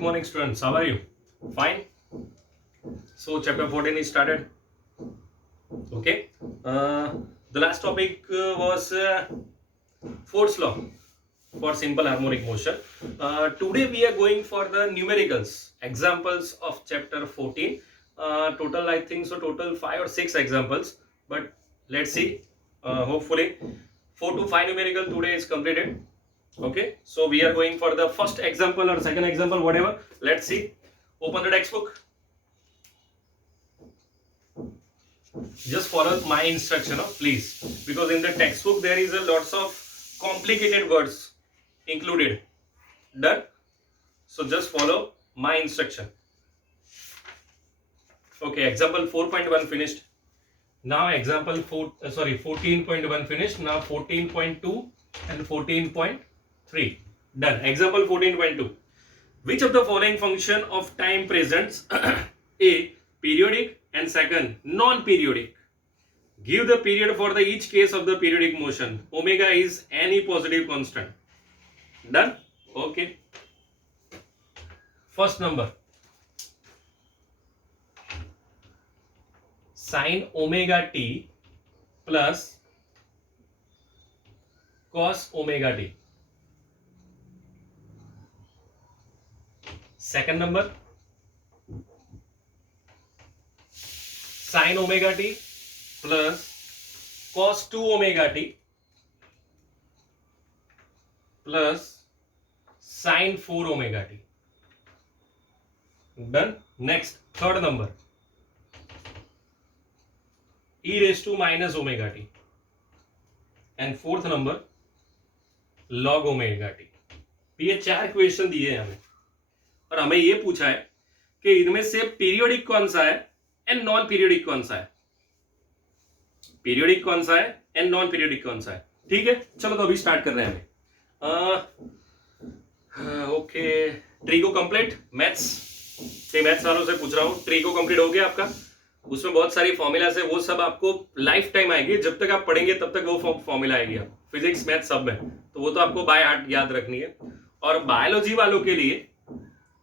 Good morning, students. How are you? Fine. So, chapter 14 is started. Okay. The last topic was Ford's law for simple harmonic motion. Today we are going for the numericals, examples of chapter 14. Total, I think so, total 5 or 6 examples. But let's see. Hopefully, 4 to 5 numerical today is completed. Okay, so we are going for the first example or second example, whatever. Let's see. Open the textbook. Just follow my instruction, please, because in the textbook there is a lots of complicated words included. Done? So just follow my instruction. Okay, example 4.1 finished. Now example 14.1 finished. Now 14.2 and 14.3 done. Example 14.2. Which of the following function of time presents A, periodic, and second, non-periodic? Give the period for the each case of the periodic motion. Omega is any positive constant. Done? Okay. First number. Sin omega t plus cos omega t. Second number, sin omega t plus cos 2 omega t plus sin 4 omega t. Done. Next, third number, e raised to minus omega t. And fourth number, log omega t. ये 4 question दिए हैं हमें और हमें ये पूछा है कि इनमें से पीरियोडिक कौन सा है एंड नॉन पीरियोडिक कौन सा है. पीरियोडिक कौन सा है एंड नॉन पीरियोडिक कौन सा है. ठीक है, चलो तो अभी स्टार्ट कर रहे हैं हमें. ओके, ट्री को कंप्लीट मैथ्स वालों से पूछ रहा हूँ. ट्री को कंप्लीट हो गया आपका? उसमें बहुत सारी फॉर्मूलाज है, वो सब आपको लाइफ टाइम आएगी. जब तक आप पढ़ेंगे तब तक वो फॉर्मूला आएगी. आप फिजिक्स मैथ सब में, तो वो तो आपको बाय हार्ट याद रखनी है. और बायोलॉजी वालों के लिए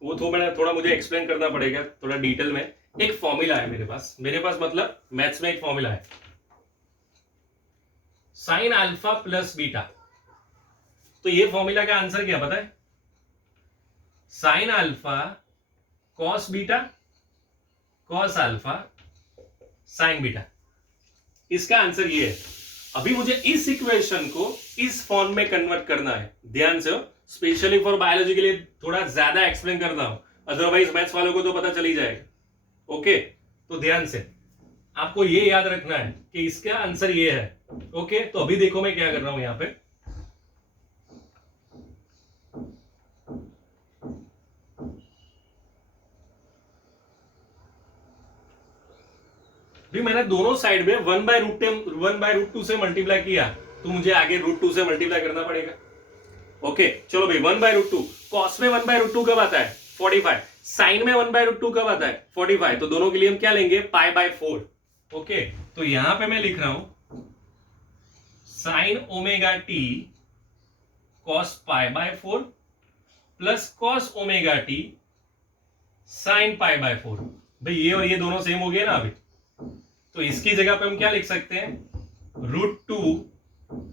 वो थोड़ा मुझे एक्सप्लेन करना पड़ेगा थोड़ा डिटेल में. एक फॉर्मूला है मेरे पास मतलब मैथ्स में एक फॉर्मूला है, साइन अल्फा प्लस बीटा. तो ये फॉर्मूला का आंसर क्या पता है? Sine alpha cos beta cos alpha sign beta. इसका आंसर ये है. अभी मुझे इस इक्वेशन को इस फॉर्म में कन्वर्ट करना है. ध्यान से, स्पेशली फॉर बायोलॉजी के लिए थोड़ा ज्यादा एक्सप्लेन करना हूं, अदरवाइज मैथ्स वालों को तो पता चल ही जाएगा. ओके, तो ध्यान से आपको ये याद रखना है कि इसका आंसर ये है. ओके, तो अभी देखो मैं क्या कर रहा हूं यहां पे. भी मैंने दोनों साइड में 1/√2 से मल्टीप्लाई किया, तो मुझे आगे √2 से मल्टीप्लाई करना पड़ेगा. ओके, चलो भाई, 1/√2. कॉस में 1/√2 कब आता है? 45. साइन में 1/√2 कब आता है? 45. तो दोनों के लिए हम क्या लेंगे? π/4. ओके, तो यहां पे मैं लिख रहा हूं sine omega T cos π/4 plus cos omega T sine π/4. भाई ये और ये दोनों सेम हो गए ना अभी, तो इसकी जगह पे हम क्या लिख सकते हैं? √2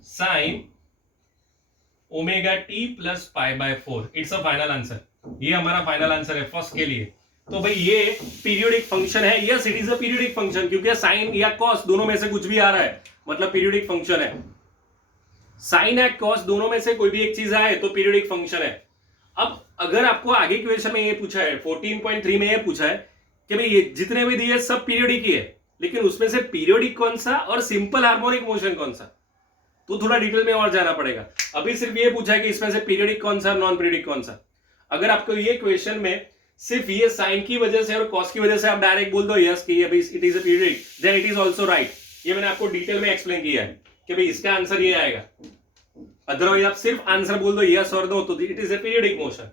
sine omega T plus π/4. It's a final answer. ये हमारा फाइनल आंसर है फर्स्ट के लिए. तो भाई ये पीरियोडिक फंक्शन है. Yes, it is a periodic function, क्योंकि साइन या कॉस दोनों में से कुछ भी आ रहा है मतलब पीरियोडिक फंक्शन है. साइन या कॉस दोनों में से कोई भी एक चीज आए तो पीरियोडिक फंक्शन है. अब अगर आपको आगे क्वेश्चन में ये पूछा है 14.3 में ये पूछा है कि भाई ये जितने भी दिए सब पीरियोडिक ही है, लेकिन उसमें से पीरियोडिक कौन सा और सिंपल हार्मोनिक मोशन कौन सा, तो थोड़ा डिटेल में और जाना पड़ेगा. अभी सिर्फ ये पूछा है कि इसमें से पीरियोडिक कौन सा, नॉन पीरियोडिक कौन सा. अगर आपको ये क्वेश्चन में सिर्फ ये साइन की वजह से और कॉस की वजह से आप डायरेक्ट बोल दो यस कि ये भाई it is a periodic, then it is also right. ये मैंने आपको डिटेल में एक्सप्लेन किया है कि भाई इसका आंसर ये आएगा. अदरवाइज आप सिर्फ आंसर बोल दो यस और नो, तो it is a periodic motion.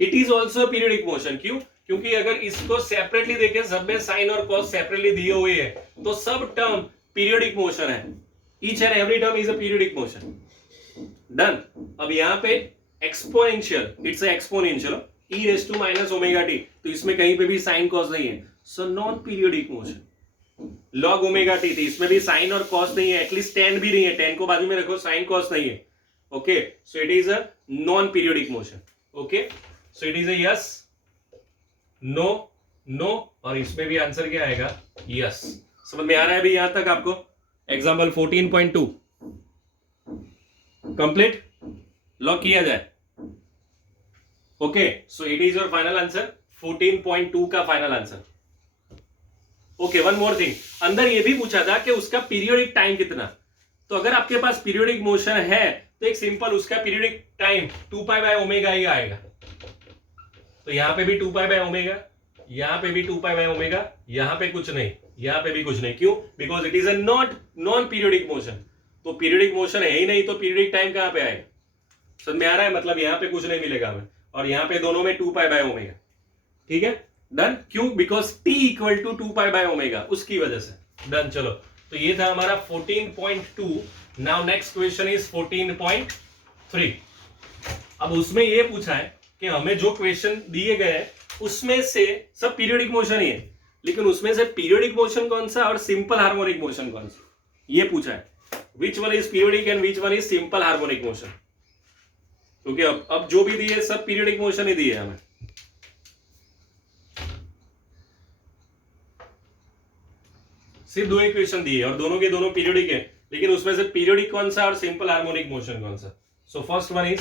It is also periodic motion. क्यों? क्योंकि अगर इसको सेपरेटली देखें, सब में साइन और कॉस सेपरेटली दिए हुए हैं, तो सब टर्म पीरियोडिक मोशन है. Each and every term is a periodic motion. Done. अब यहां पे exponential, it's exponential, E raise to minus omega T, तो इसमें कहीं पे भी साइन कॉस नहीं है, so non periodic motion. Log omega T थी, इसमें भी साइन और कॉस नहीं है, एटलीस्ट टेन भी नहीं है, टेन को बाजू में रखो, साइन कॉस नहीं है। Okay, so it is a non periodic motion. Okay, so it is a yes, no, no, और इसमें भी आंसर क्या आएगा, यस। समझ में आ रहा है अभी यहां तक आपको? एग्जाम्पल 14.2 कंप्लीट, लॉक किया जाए। Okay, so it is your final answer, 14.2 का final answer. Okay, one more thing, अंदर ये भी पूछा था कि उसका पीरियोडिक टाइम कितना। तो अगर आपके पास पीरियोडिक मोशन है तो एक सिंपल उसका periodic time 2 pi by omega ही आएगा। तो यहां पे भी 2 पाई बाय ओमेगा, यहां पे भी 2 पाई बाय ओमेगा, यहां पे कुछ नहीं, यहां पे भी कुछ नहीं। क्यों? Because it is a non periodic motion. तो पीरियोडिक मोशन है ही नहीं, तो पीरियोडिक टाइम कहां पे आएगा? समझ में आ रहा है? मतलब यहां पे कुछ नहीं मिलेगा हमें, और यहां पे दोनों में 2 पाई बाय ओमेगा। ठीक है, डन। क्यों? Because T equal to 2 pi by omega, उसकी वजह से। डन। चलो, तो ये था हमारा 14.2। Now next question is 14.3। अब उसमें ये पूछा है कि हमें जो क्वेश्चन दिए गए हैं उसमें से सब पीरियोडिक मोशन ही है, लेकिन उसमें से पीरियोडिक मोशन कौन सा और सिंपल हार्मोनिक मोशन कौन सा, ये पूछा है। Which one is periodic and which one is simple harmonic motion. क्योंकि अब जो भी दिए सब पीरियोडिक मोशन ही दिए हमें। सिर्फ दो इक्वेशन दिए और दोनों के दोनों पीरियोडिक है, लेकिन उसमें से पीरियोडिक कौन सा और सिंपल हार्मोनिक मोशन कौन सा। So first one is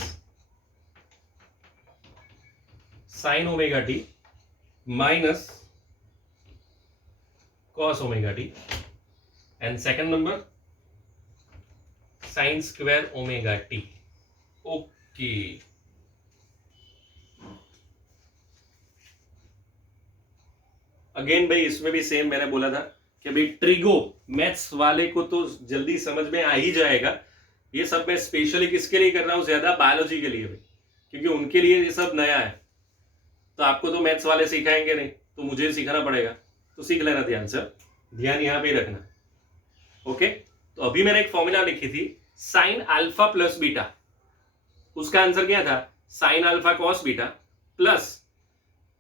sine omega T minus cos omega T, and second number sine square omega T. Okay, again भाई इसमें भी सेम मैंने बोला था कि भाई ट्रिगो मैथ्स वाले को तो जल्दी समझ में आ ही जाएगा। ये सब मैं स्पेशली किसके लिए कर रहा हूं, ज्यादा बायोलॉजी के लिए भाई, क्योंकि उनके लिए ये सब नया है। तो आपको तो मैथ्स वाले सिखाएंगे नहीं, तो मुझे सीखना पड़ेगा, तो सीख लेना ध्यान से, ध्यान यहां पे रखना। ओके, तो अभी मैंने एक फॉर्मूला लिखी थी साइन अल्फा प्लस बीटा, उसका आंसर क्या था, sine alpha cos beta plus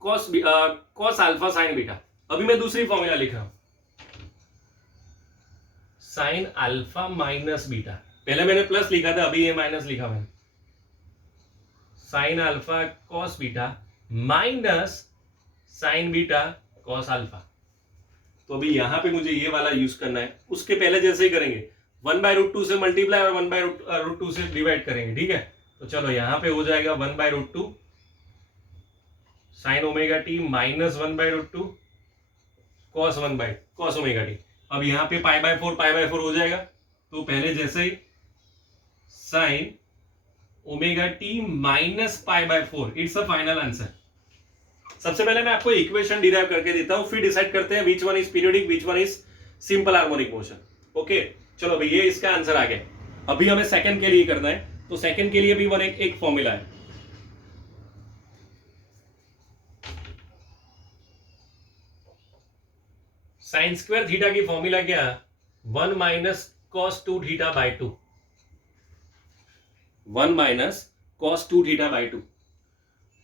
cos alpha sign beta. अभी मैं दूसरी फॉर्मूला लिख रहा हूं, साइन अल्फा माइनस बीटा। पहले मैंने प्लस लिखा था, अभी ये माइनस लिखा मैंने। Sine alpha cos beta minus sign beta cos alpha. तो अभी यहां पे मुझे ये वाला यूज करना है, उसके पहले जैसे ही करेंगे 1/√2 से मल्टीप्लाई और 1/√2 से डिवाइड करेंगे। ठीक है, तो चलो यहां पे हो जाएगा 1/√2 sign omega T minus 1/√2 cos omega T. अब यहां पे पाई बाय 4 हो जाएगा, तो पहले जैसे ही साइन ओमेगा टी माइनस पाई/4, इट्स अ फाइनल आंसर। सबसे पहले मैं आपको इक्वेशन डिराइव करके देता हूं, फिर डिसाइड करते हैं which one is periodic, which one is simple harmonic motion. Okay, चलो भाई ये इसका आंसर आ गया। अभी हमें सेकंड के लिए करना है, तो सेकंड के लिए भी एक फॉर्मूला है। साइन स्क्वायर थीटा की फॉर्मूला क्या है, 1 minus cos 2 theta by 2, 1 minus cos 2 theta by 2।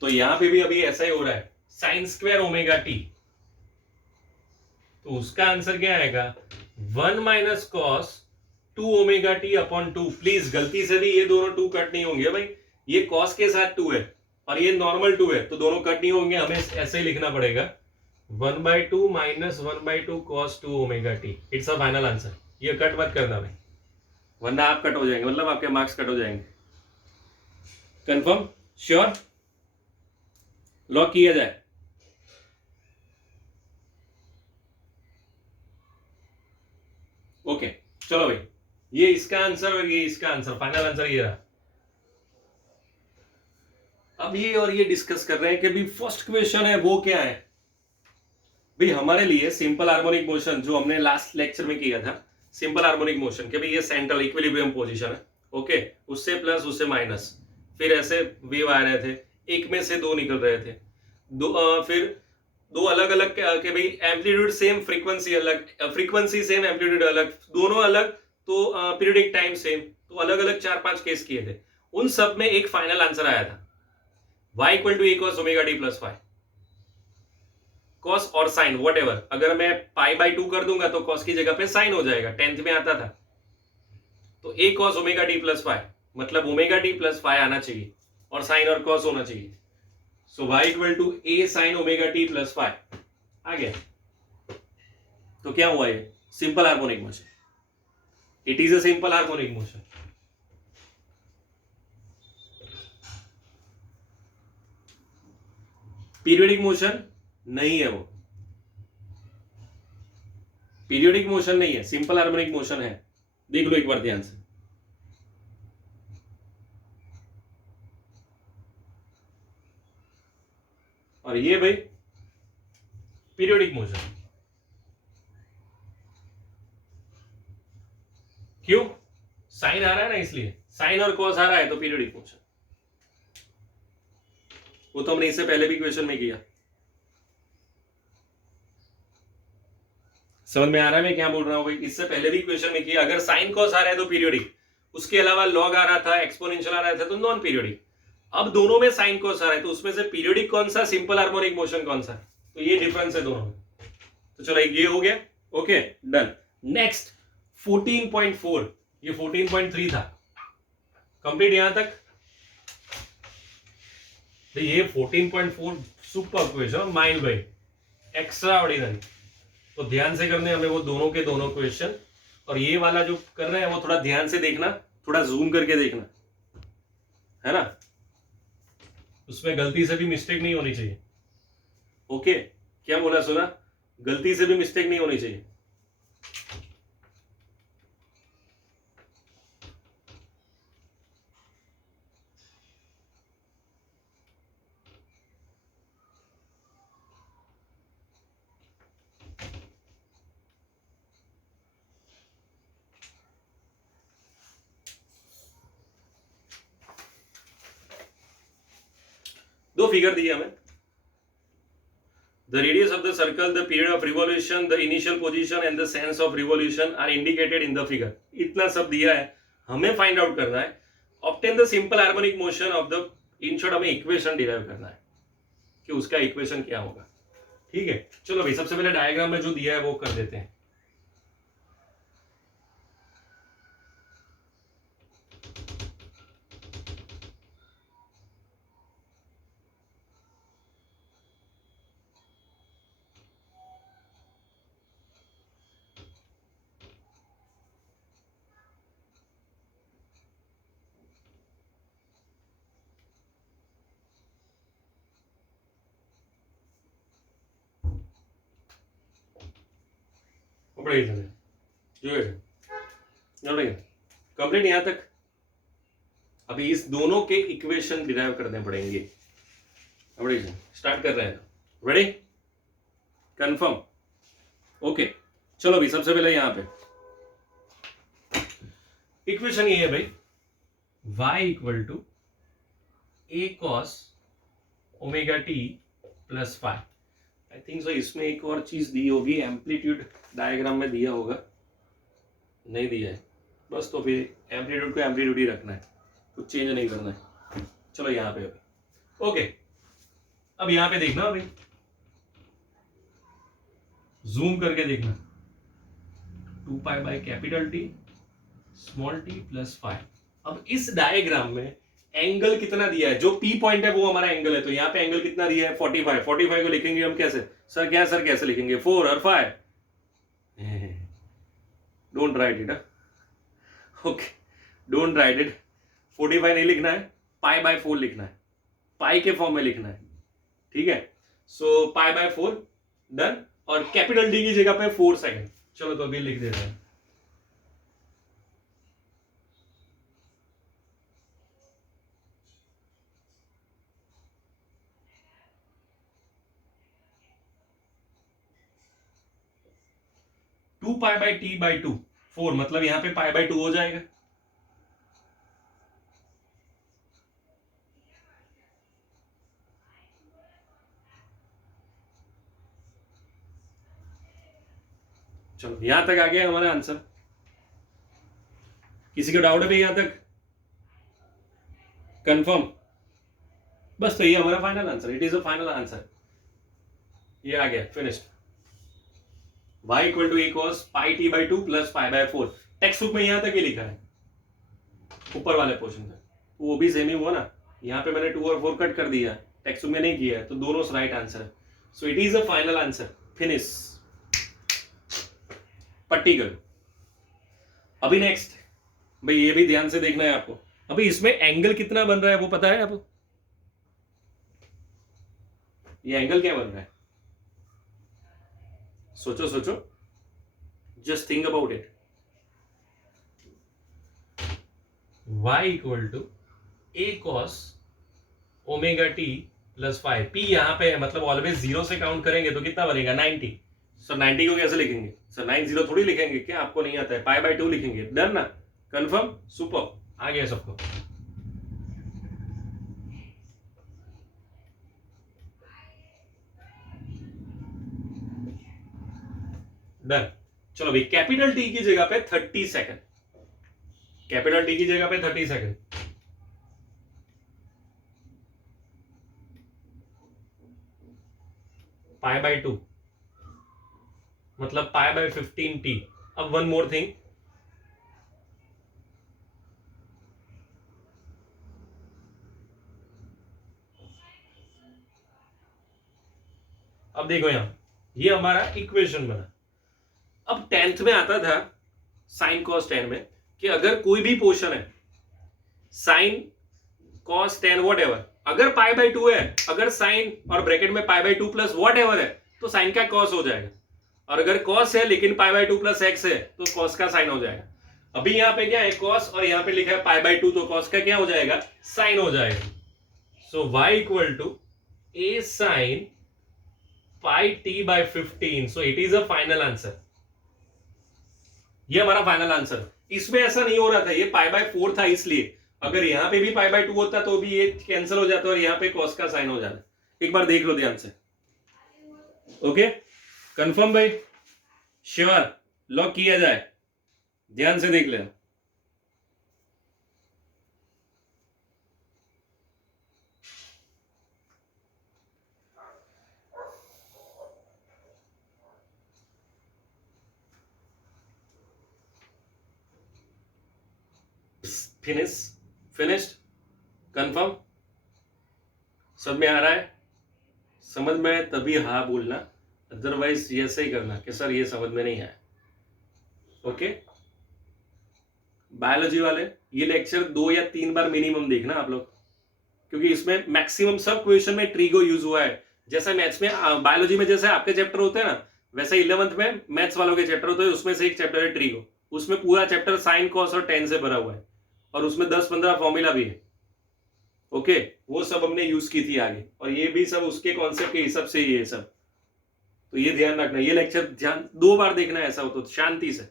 तो यहां पे भी अभी ऐसा ही हो रहा है, साइन स्क्वायर ओमेगा टी, तो उसका आंसर क्या आएगा, 1 minus cos 2 omega T upon 2। Please गलती से भी ये दोनों 2 कट नहीं होंगे भाई, ये कॉस के साथ 2 है और ये नॉर्मल 2 है, तो दोनों कट नहीं होंगे, हमें ऐसे ही लिखना पड़ेगा 1/2 minus 1/2 cos 2 omega T. It's a final answer. ये कट मत करना भाई, वरना आप कट हो जाएंगे, मतलब आपके मार्क्स कट हो जाएंगे। कंफर्म, श्योर, लॉक किया जाए। ओके, चलो भाई ये इसका आंसर और ये इसका आंसर, फाइनल आंसर ये रहा। अब ये और ये डिस्कस कर रहे हैं कि भाई फर्स्ट क्वेश्चन है वो क्या है। भाई हमारे लिए सिंपल हार्मोनिक मोशन जो हमने लास्ट लेक्चर में किया था, सिंपल हार्मोनिक मोशन के भाई ये सेंट्रल इक्विलिब्रियम पोजीशन है। ओके, उससे प्लस उससे माइनस, फिर ऐसे वेव आ रहे थे, एक में से दो निकल रहे थे, फिर दो अलग अलग के भाई एम्पलीट्यूड सेम, फ्रीक्वेंसी अलग, फ्रीक्वेंसी सेम, एम्पलीट्यूड अलग, दोनों अलग, तो पीरियडिक टाइम सेम, तो अलग अलग 4-5 केस किए थे। उन सब में एक फाइनल आंसर आया था y equal to A cos omega T plus five, cos और साइन वट एवर, अगर मैं पाई बाई 2 कर दूंगा तो कॉस की जगह पे साइन हो जाएगा, 10th में आता था। तो A cos omega T plus five मतलब ओमेगा टी प्लस फाइव आना चाहिए और साइन और कॉस होना चाहिए। So y equal to A sine omega T plus five आ गया। तो क्या हुआ ये? Simple harmonic motion. It is a simple harmonic motion. Periodic motion नहीं है, वो पीरियोडिक मोशन नहीं है, सिंपल हार्मोनिक मोशन है। देख लो एक बार ध्यान से। और ये भाई पीरियोडिक मोशन। क्यों? साइन आ रहा है ना, इसलिए साइन और कॉस आ रहा है तो पीरियोडिक मोशन। वो तो हमने इससे पहले भी क्वेश्चन में किया। समझ में आ रहा है मैं क्या बोल रहा हूं भाई? इससे पहले भी क्वेश्चन में किया। अगर साइन कॉस आ रहा है तो पीरियोडिक, उसके अलावा लॉग आ रहा था, एक्सपोनेंशियल आ रहा था तो नॉन पीरियोडिक। अब दोनों में साइन कॉस आ रहा है तो उसमें से पीरियोडिक कौन सा, सिंपल हार्मोनिक मोशन कौन सा? तो ये डिफरेंस है दोनों में। तो चलो ये हो गया। Okay done. नेक्स्ट 14.4, ये 14.3 था कंप्लीट यहां तक। तो ये 14.4 सुपर क्वेश्चन, माइंड भाई एक्स्ट्रा ऑर्डिनरी। तो ध्यान से करने हमें वो दोनों के दोनों क्वेश्चन। और ये वाला जो कर रहे हैं वो थोड़ा ध्यान से देखना, थोड़ा जूम करके देखना, है ना? उसमें गलती से भी मिस्टेक नहीं होनी चाहिए। ओके क्या बोला सुना? गलती से भी मिस्टेक नहीं होनी चाहिए। दो फिगर दिए हमें। The radius of the circle, the period of revolution, the initial position and the sense of revolution are indicated in the figure. इतना सब दिया है, हमें फाइंड आउट करना है। Obtain the simple harmonic motion of the, in short हमें equation derive करना है कि उसका इक्वेशन क्या होगा। ठीक है चलो भाई, सबसे पहले डायग्राम में जो दिया है वो कर देते हैं। कंप्लीट यहां तक। अभी इस दोनों के इक्वेशन डिराइव करने पड़ेंगे। स्टार्ट कर रहे हैं। रेडी? कंफर्म? ओके चलो भाई, सबसे पहले यहां पे इक्वेशन ये है भाई, y equal to A cos omega T plus five. I think so इसमें एक और चीज दी होगी, एम्पलीट्यूड डायग्राम में दिया होगा, नहीं दिया है बस। तो फिर एम्पलीट्यूड को एम्पलीट्यूड ही रखना है, कुछ चेंज नहीं करना है। चलो यहाँ पे अभी ओके। अब यहाँ पे देखना भाई, जूम करके देखना, 2 pi by capital T small T plus five. अब इस डायग्राम में एंगल कितना दिया है? जो पी पॉइंट है वो हमारा एंगल है। तो यहाँ पे एंगल कितना दिया है? 45। 45 को लिखेंगे हम कैसे? सर कैसे लिखेंगे? 4 और 5। Don't write it, okay don't write it. 45 नहीं लिखना है, पाई बाय 4 लिखना है, पाई के फॉर्म में लिखना है। ठीक है सो पाई बाय 4 डन। और कैपिटल डी की जगह पे 4 सेकेंड। चलो तो अभी लिख देते हैं। Two pi by T by 2 4, मतलब यहां पे पाई बाई 2 हो जाएगा। चलो यहां तक आ गया हमारा आंसर। किसी को डाउट है भाई यहां तक? कंफर्म? बस, तो ये हमारा final answer, it is a final answer, ये आ गया, finished. y equal to A cos pi T by two plus pi by four. Textbook में यहां तक ही लिखा है, ऊपर वाले पोर्शन में, वो भी सेम ही हुआ ना, यहाँ पे मैंने 2 और 4 कट कर दिया, टेक्स्ट बुक में नहीं किया है, तो दोनों राइट आंसर है। सो it is a final answer, finish, पट्टी करो। अभी नेक्स्ट, भाई ये भी ध्यान से देखना है आपको। अभी इसमें एंगल कितना बन रहा है वो पता है आपको? ये एंगल क्या बन रहा है? सोचो सोचो, just think about it. y equal to A cos omega T plus five, p यहां पे है, मतलब ऑलवेज जीरो से काउंट करेंगे तो कितना बनेगा 90। सर 90 को कैसे लिखेंगे सर? 90 थोड़ी लिखेंगे क्या? आपको नहीं आता है, पाई बाय 2 लिखेंगे। डन ना, कंफर्म, सुपर, आ गया सबको। डन। चलो भाई, कैपिटल टी की जगह पे 30 सेकंड, कैपिटल टी की जगह पे 30 सेकंड, पाई बाय 2 मतलब पाई बाय 15 टी। अब वन मोर थिंग, अब देखो यहां, ये हमारा इक्वेशन बना। अब 10th में आता था साइन कॉस 10 में कि अगर कोई भी पोर्शन है साइन कॉस 10 वॉट एवर, अगर पाई बाय 2 है, अगर साइन और ब्रैकेट में pi by 2 plus what ever है तो साइन का कॉस हो जाएगा, और अगर कॉस है लेकिन पाई बाय 2 प्लस एक्स है तो कॉस का साइन हो जाएगा। अभी यहां पे क्या है, कॉस, और यहां पे लिखा है पाई बाय 2, तो कॉस का क्या हो जाएगा, साइन हो जाएगा। So y equal to A sine pi t by 15, so it is a final answer. ये हमारा फाइनल आंसर। इसमें ऐसा नहीं हो रहा था, ये पाई बाय 4 था, इसलिए अगर यहां पे भी पाई बाय 2 होता तो भी ये कैंसिल हो जाता और यहां पे कॉस का साइन हो जाता। एक बार देख लो ध्यान से। ओके, कंफर्म भाई, श्योर, लॉक किया जाए, ध्यान से देख लेना। फिनिश, फिनिश्ड, कंफर्म, सब में आ रहा है, समझ में तभी हाँ बोलना, अदरवाइज ये सही करना कि सर ये समझ में नहीं आया। ओके, बायोलॉजी वाले ये लेक्चर 2 या 3 बार मिनिमम देखना आप लोग, क्योंकि इसमें मैक्सिमम सब क्वेश्चन में ट्रीगो यूज हुआ है। जैसा मैथ्स में, बायोलॉजी में जैसे आपके चैप्टर होते हैं ना, वैसे 11th में मैथ्स वालों के चैप्टर होते हैं, उसमें से एक चैप्टर है ट्रीगो, उसमें पूरा चैप्टर साइन कॉस और टेन से भरा हुआ है, और उसमें 10-15 फॉर्मूला भी है। ओके, वो सब हमने यूज की थी आगे, और ये भी सब उसके कॉन्सेप्ट के हिसाब से ये सब, तो ये ध्यान रखना, ये लेक्चर ध्यान 2 बार देखना ऐसा हो तो शांति से,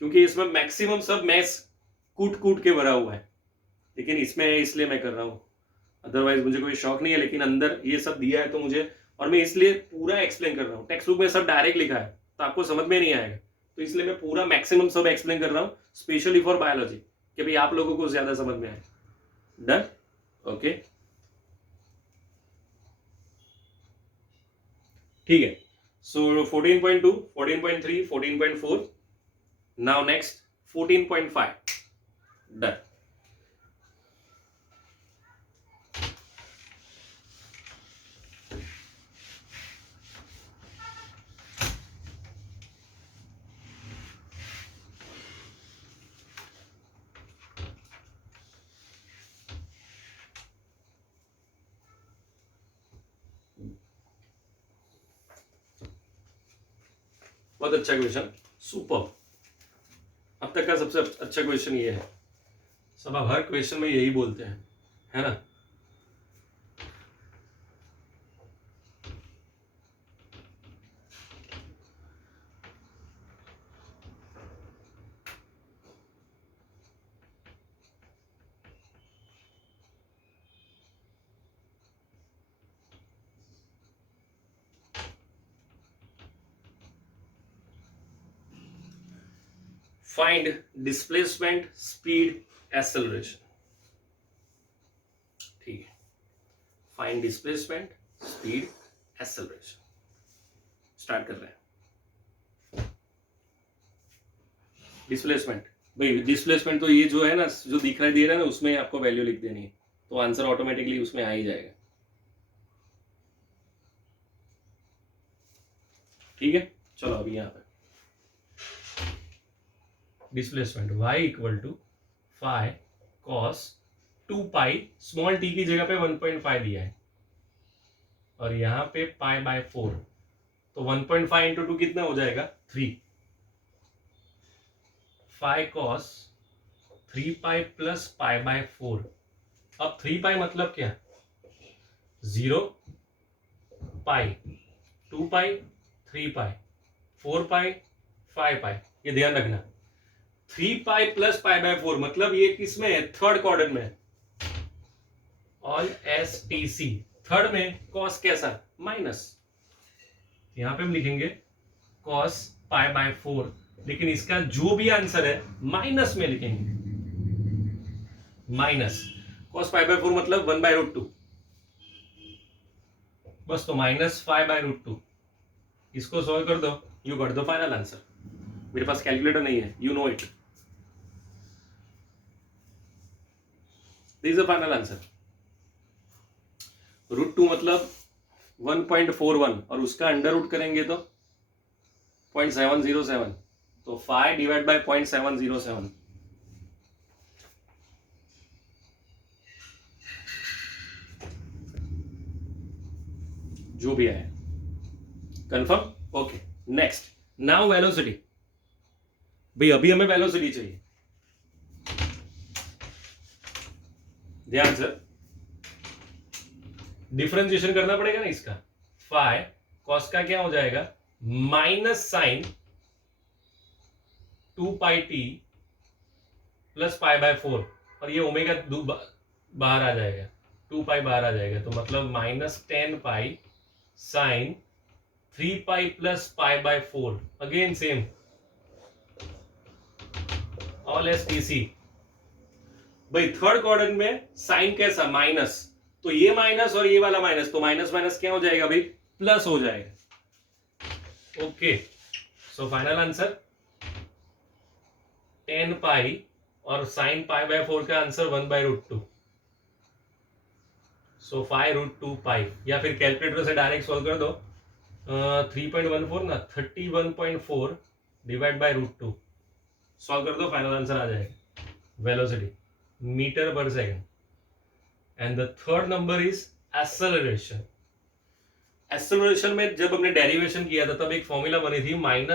क्योंकि इसमें मैक्सिमम सब मैथ्स कूट कूट के भरा हुआ है, लेकिन इसमें इसलिए मैं कर रहा हूं, अदरवाइज मुझे कोई शौक नहीं है, लेकिन अंदर ये सब दिया है तो मुझे, और मैं इसलिए पूरा एक्सप्लेन कर रहा हूँ। टेक्स्ट बुक में सब डायरेक्ट लिखा है तो आपको समझ में नहीं आएगा, तो इसलिए मैं पूरा मैक्सिमम सब एक्सप्लेन कर रहा हूँ, स्पेशली फॉर बायोलॉजी, कि भाई आप लोगों को ज्यादा समझ में आए। डन, ओके, ठीक है। सो 14.2, 14.3, 14.4, नाउ नेक्स्ट 14.5, डन। बहुत अच्छा क्वेश्चन, सुपर, अब तक का सबसे अच्छा क्वेश्चन ये है। सब आप हर क्वेश्चन में यही बोलते हैं, है ना? फाइंड डिस्प्लेसमेंट, स्पीड, एक्सेलरेशन, ठीक है। Find displacement, speed, acceleration. Start कर रहे हैं। डिस्प्लेसमेंट, भाई डिस्प्लेसमेंट तो ये जो है ना, जो दिखाई दे रहा है ना, उसमें आपको वैल्यू लिख देनी है, तो आंसर ऑटोमेटिकली उसमें आ ही जाएगा। ठीक है, चलो अभी यहां पे displacement y equal to phi cos 2 pi, small t की जगह पे 1.5 दिया है, और यहां पे पाई बाय 4, तो 1.5 इंटू 2 कितना हो जाएगा 3, phi cos 3 pi plus pi by 4। अब 3 पाई मतलब क्या, 0 पाई, 2 पाई, 3 पाई, 4 पाई, 5 पाई, ये ध्यान रखना। 3 पाई प्लस पाई बाय 4 मतलब ये किसमें है, थर्ड क्वाड्रेंट में, all S T C. Third में कॉस कैसा, माइनस, यहां पे हम लिखेंगे कॉस पाई बाय 4, लेकिन इसका जो भी आंसर है माइनस में लिखेंगे, माइनस कॉस पाई बाय 4 मतलब 1/√2, बस, तो -5/√2। इसको सॉल्व कर दो, you got the final answer. मेरे पास कैलकुलेटर नहीं है, you know it, this is the final answer. √2 मतलब 1.41, और उसका अंडर रूट करेंगे तो 0.707, तो 5 डिवाइड बाय 0.707, जो भी आया। Confirm, okay. Next, now velocity. भाई अभी हमें वेलोसिटी चाहिए, ध्यान से डिफरेंशिएशन करना पड़ेगा ना इसका। फाई कॉस का क्या हो जाएगा, minus sine 2 pi t plus pi by 4, और ये ओमेगा बाहर आ जाएगा, 2 पाई बाहर आ जाएगा, तो मतलब -10 pi sine 3 pi plus pi by 4, again same, all S T C. भाई थर्ड क्वाड्रेंट में साइन कैसा, माइनस, तो ये माइनस और ये वाला माइनस, तो माइनस माइनस क्या हो जाएगा भाई, प्लस हो जाएगा। ओके, सो फाइनल आंसर 10 पाई और साइन पाई बाय 4 का आंसर 1/√2, सो 5√2 पाई, या फिर कैलकुलेटर से डायरेक्ट सॉल्व कर दो, 3.14 ना, 31.4 डिवाइड बाय √2, सॉल्व कर दो, फाइनल आंसर आ जाएगा। वेलोसिटी मीटर पर second, and the third number is acceleration. Acceleration में जब हमने डेरिवेशन किया था तब एक फॉर्मूला बनी थी -ω²y,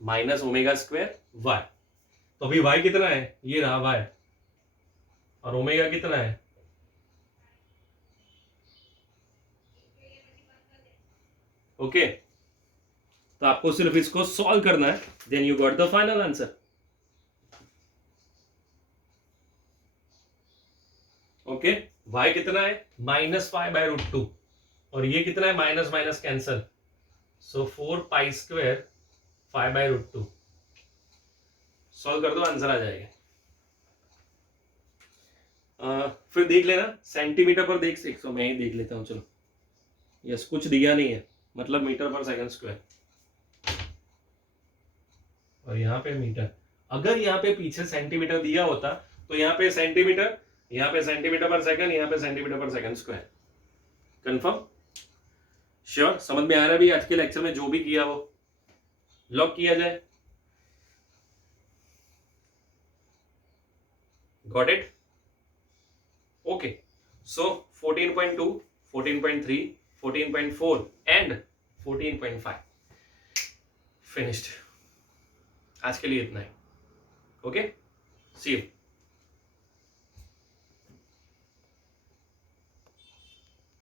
-ω²y। तो अभी y कितना है, ये रहा y, और ओमेगा कितना है, ओके। तो आपको सिर्फ इसको सॉल्व करना है, then you got the final answer. Okay, y कितना है, -5/√2, और ये कितना है, minus minus cancel, so 4 pi square 5/√2, solve कर दो, आंसर आ जाएगा। फिर देख लेना सेंटीमीटर पर देख सकते हो, मैं ही देख लेता हूं, चलो। यस, कुछ दिया नहीं है, मतलब मीटर पर सेकंड स्क्वायर, और यहाँ पे मीटर। अगर यहाँ पे पीछे सेंटीमीटर दिया होता तो यहाँ पे सेंटीमीटर, यहाँ पे सेंटीमीटर पर सेकंड, यहाँ पे सेंटीमीटर पर सेकंड स्क्वायर। कंफर्म, श्योर, समझ में आ रहा है भी आज के लेक्चर में जो भी किया वो लॉक किया जाए। Got it, okay. So 14.2, 14.3, 14.4 and 14.5 finished. आज के लिए इतना ही, ओके, सी यू।